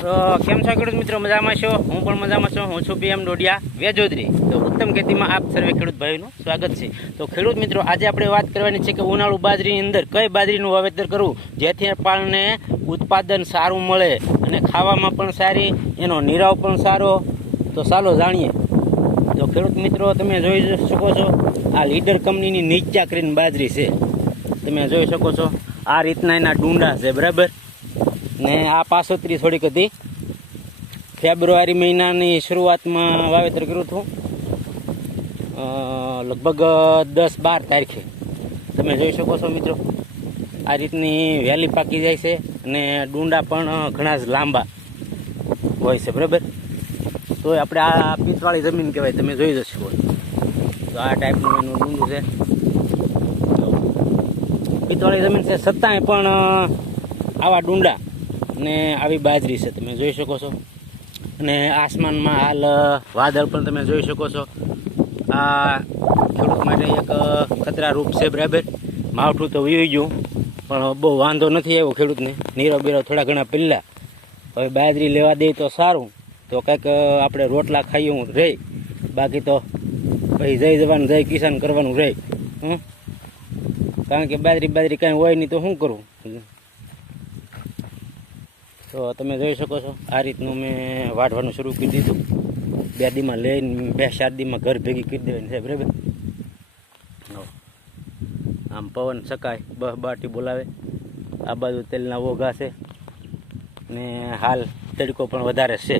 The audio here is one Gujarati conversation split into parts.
તો કેમ છો ખેડૂત મિત્રો, મજામાં છો? હું પણ મજામાં છું. હું છું PM ડોડિયા વેજોદરી. તો ઉત્તમ ખેતીમાં આપ સર્વે ખેડૂત ભાઈનું સ્વાગત છે. તો ખેડૂત મિત્રો, આજે આપણે વાત કરવાની છે કે ઉનાળુ બાજરીની અંદર કઈ બાજરીનું વાવેતર કરવું જેથી આપણને ઉત્પાદન સારું મળે અને ખાવામાં પણ સારી, એનો નિરાવ પણ સારો. તો ચાલો જાણીએ. તો ખેડૂત મિત્રો, તમે જોઈ શકો છો આ લીડર કંપનીની નીચા કરીને બાજરી છે. તમે જોઈ શકો છો આ રીતના એના ડુંડા છે, બરાબર. ને આ પાસોતરી થોડીક હતી. ફેબ્રુઆરી મહિનાની શરૂઆતમાં વાવેતર કર્યું હતું, લગભગ 10-12 તારીખે. તમે જોઈ શકો છો મિત્રો, આ રીતની વહેલી પાકી જાય છે અને ડુંડા પણ ઘણા જ લાંબા હોય છે, બરાબર. તો આપણે આ પિત્તવાળી જમીન કહેવાય, તમે જોઈ જશો. તો આ ટાઈપનું એનું ડુંડું છે, પિત્તવાળી જમીન છે, છતાંય પણ આવા ડુંડા ને આવી બાજરી છે, તમે જોઈ શકો છો. અને આસમાનમાં હાલ વાદળ પણ તમે જોઈ શકો છો. આ ખેડૂત માટે એક ખતરા રૂપ છે, બરાબર. માવઠું તો વયું ગયું પણ બહુ વાંધો નથી આવ્યો ખેડૂતને. નીરવ બીરવ થોડા ઘણા પહેલાં. હવે બાજરી લેવા દઈએ તો સારું, તો કંઈક આપણે રોટલા ખાઈએ હું રહી, બાકી તો પછી જઈ જવાનું, જય કિસાન કરવાનું રહે. કારણ કે બાજરી કાંઈ હોય નહીં તો શું કરવું. તો તમે જોઈ શકો છો આ રીતનું મેં વાઢવાનું શરૂ કરી દીધું. 2 દીમાં લઈને 2-4 દીમાં ઘર ભેગી કરી દેવાની છે, બરાબર. આમ પવન સકાય, બાટી બોલાવે. આ બાજુ તેલના ઓઘા છે ને હાલ તડકો પણ વધારે છે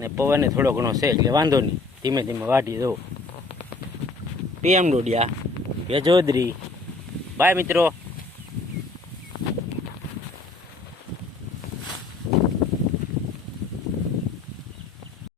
ને પવને થોડો ઘણો છે, એટલે વાંધો નહીં, ધીમે ધીમે વાઢી દો. PM ડોડિયા વેજોદરી. બાય મિત્રો.